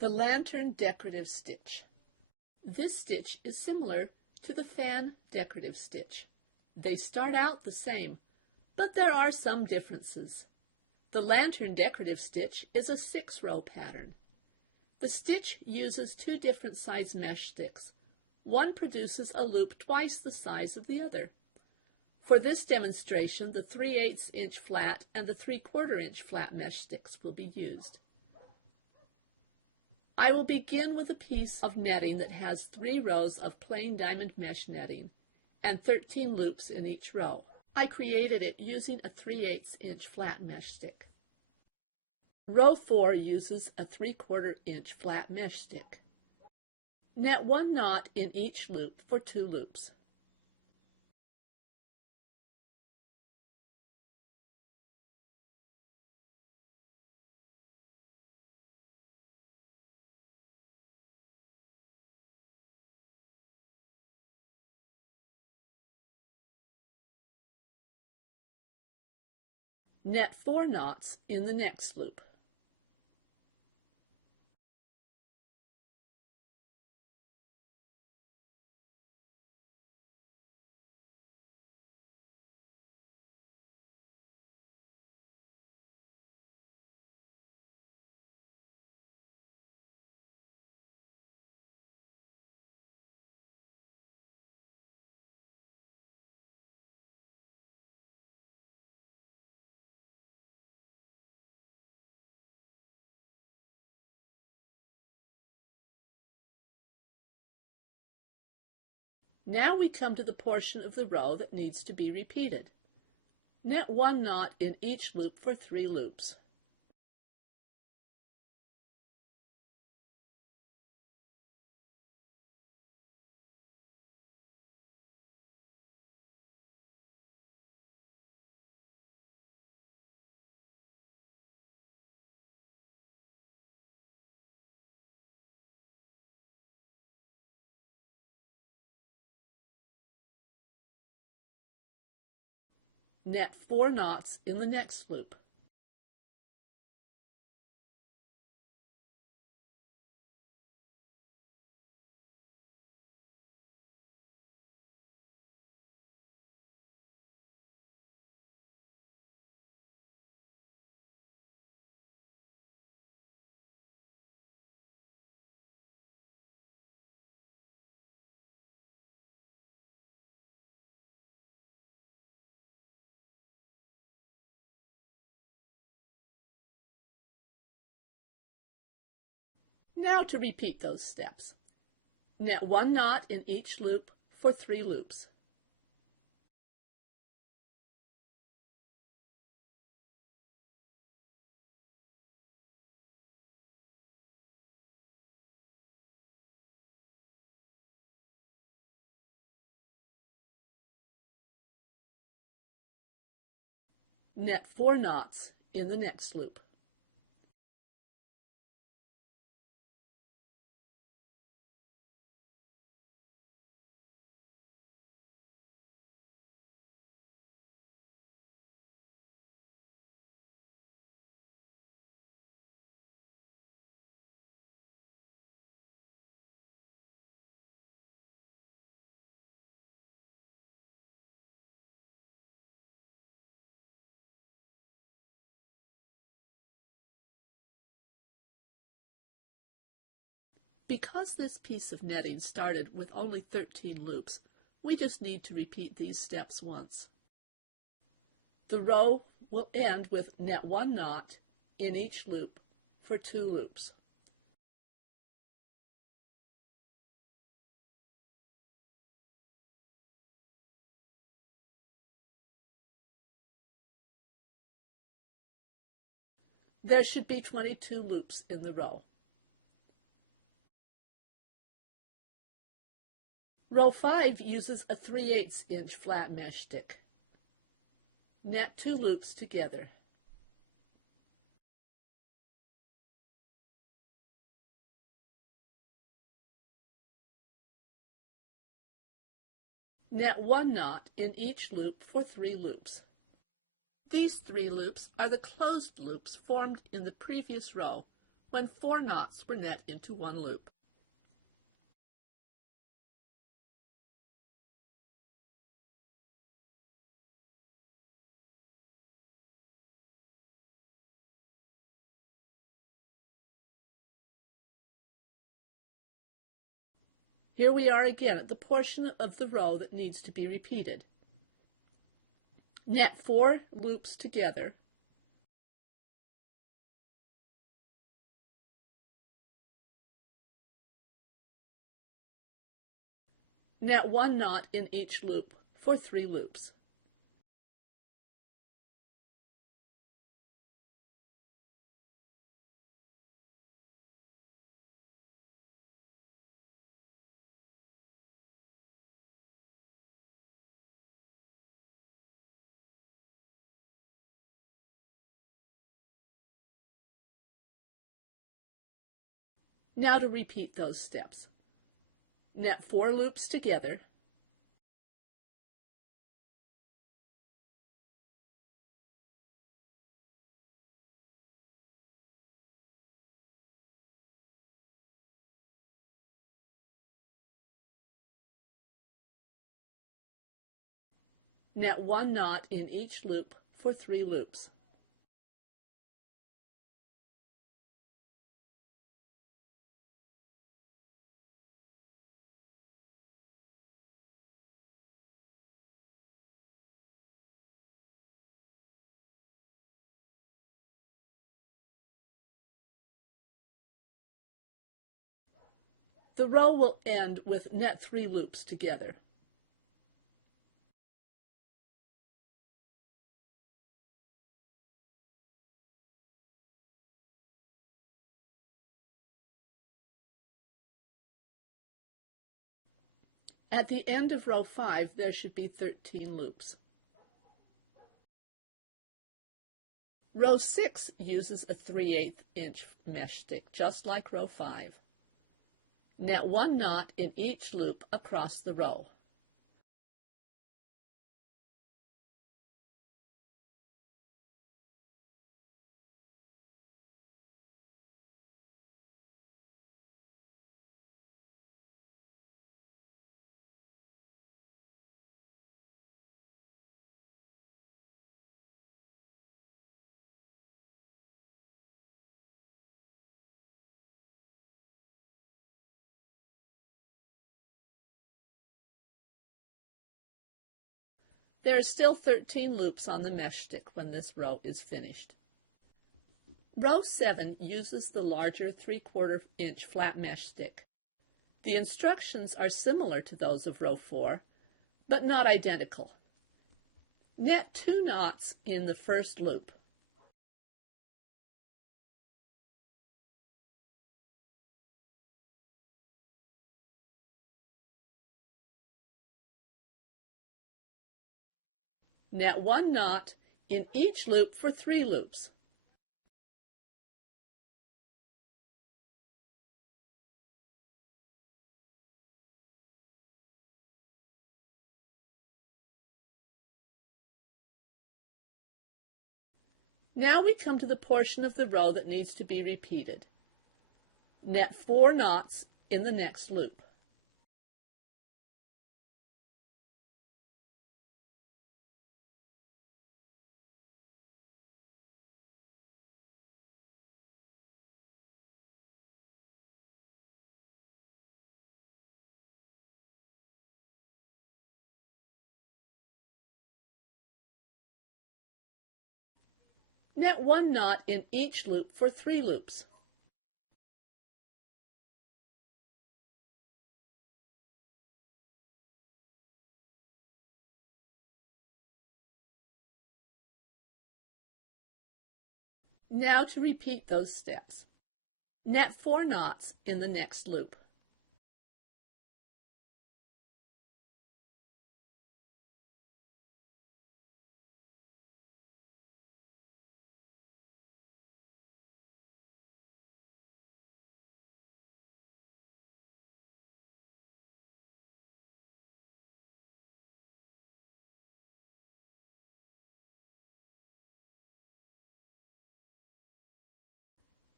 The lantern decorative stitch. This stitch is similar to the fan decorative stitch. They start out the same, but there are some differences. The lantern decorative stitch is a 6-row pattern. The stitch uses 2 different size mesh sticks. One produces a loop twice the size of the other. For this demonstration, the 3/8 inch flat and the 3/4 inch flat mesh sticks will be used. I will begin with a piece of netting that has 3 rows of plain diamond mesh netting and 13 loops in each row. I created it using a 3/8 inch flat mesh stick. Row 4 uses a 3/4 inch flat mesh stick. Net 1 knot in each loop for 2 loops. Net 4 knots in the next loop. Now we come to the portion of the row that needs to be repeated. Net 1 knot in each loop for 3 loops. Net 4 knots in the next loop. Now to repeat those steps. Net 1 knot in each loop for 3 loops. Net 4 knots in the next loop. Because this piece of netting started with only 13 loops, we just need to repeat these steps once. The row will end with net 1 knot in each loop for 2 loops. There should be 22 loops in the row. Row 5 uses a 3/8 inch flat mesh stick. Net 2 loops together. Net 1 knot in each loop for 3 loops. These 3 loops are the closed loops formed in the previous row when 4 knots were net into one loop. Here we are again at the portion of the row that needs to be repeated. Net 4 loops together, net 1 knot in each loop for 3 loops. Now to repeat those steps. Net 4 loops together, net 1 knot in each loop for 3 loops. The row will end with net 3 loops together. At the end of row 5, there should be 13 loops. Row 6 uses a 3/8 inch mesh stick, just like row 5. Net 1 knot in each loop across the row. There are still 13 loops on the mesh stick when this row is finished. Row 7 uses the larger 3/4 inch flat mesh stick. The instructions are similar to those of row 4, but not identical. Net 2 knots in the first loop. Net 1 knot in each loop for 3 loops. Now we come to the portion of the row that needs to be repeated. Net 4 knots in the next loop. Net 1 knot in each loop for 3 loops. Now to repeat those steps. Net 4 knots in the next loop.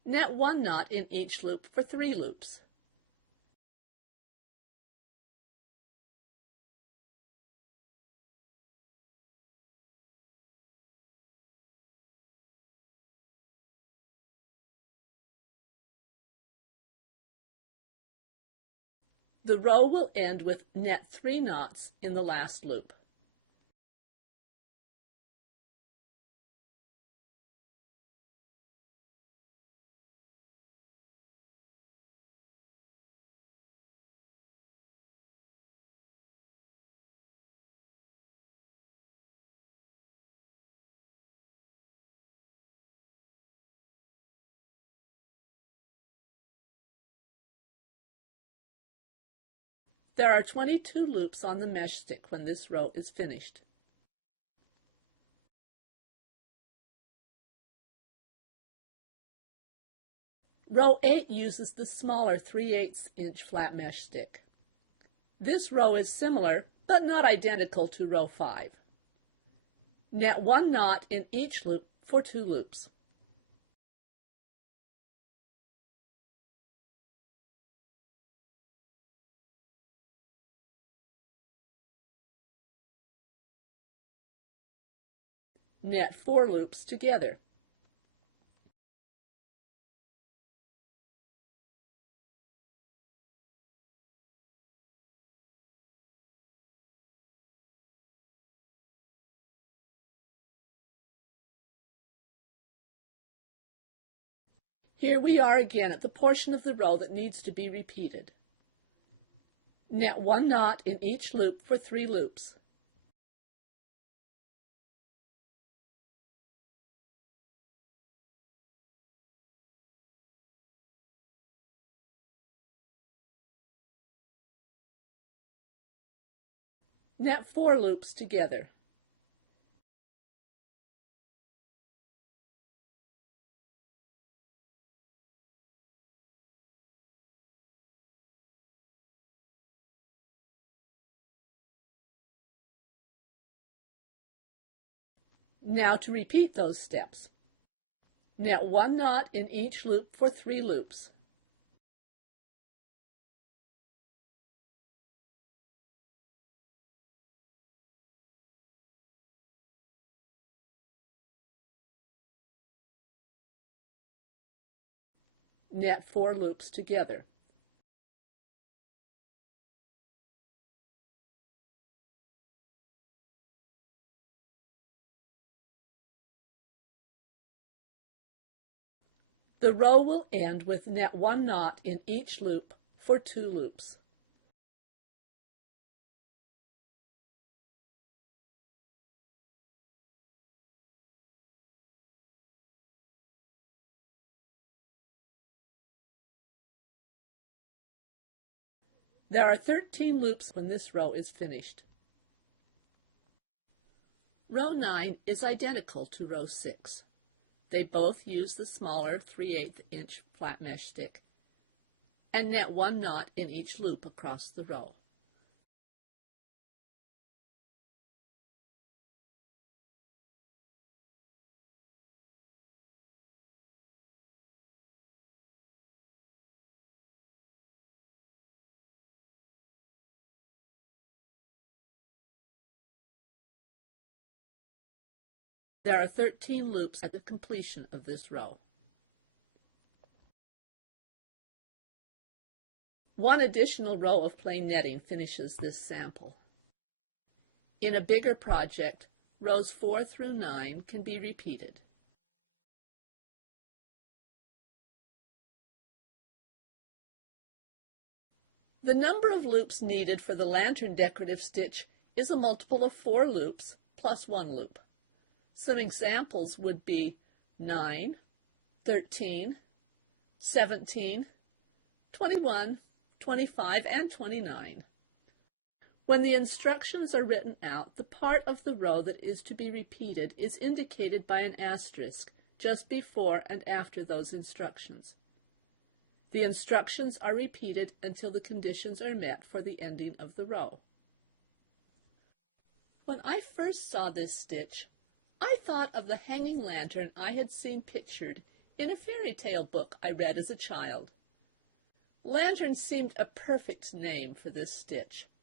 Net 1 knot in each loop for 3 loops. The row will end with net 3 knots in the last loop. There are 22 loops on the mesh stick when this row is finished. Row 8 uses the smaller 3/8 inch flat mesh stick. This row is similar, but not identical to row 5. Net 1 knot in each loop for 2 loops. Net 4 loops together. Here we are again at the portion of the row that needs to be repeated. Net 1 knot in each loop for 3 loops. Net 4 loops together. Now to repeat those steps. Net 1 knot in each loop for 3 loops. Net 4 loops together. The row will end with net 1 knot in each loop for 2 loops. There are 13 loops when this row is finished. Row 9 is identical to row 6. They both use the smaller 3/8 inch flat mesh stick and net 1 knot in each loop across the row. There are 13 loops at the completion of this row. One additional row of plain netting finishes this sample. In a bigger project, rows 4 through 9 can be repeated. The number of loops needed for the lantern decorative stitch is a multiple of 4 loops plus 1 loop. Some examples would be 9, 13, 17, 21, 25, and 29. When the instructions are written out, the part of the row that is to be repeated is indicated by an asterisk just before and after those instructions. The instructions are repeated until the conditions are met for the ending of the row. When I first saw this stitch, I thought of the hanging lantern I had seen pictured in a fairy tale book I read as a child. Lantern seemed a perfect name for this stitch.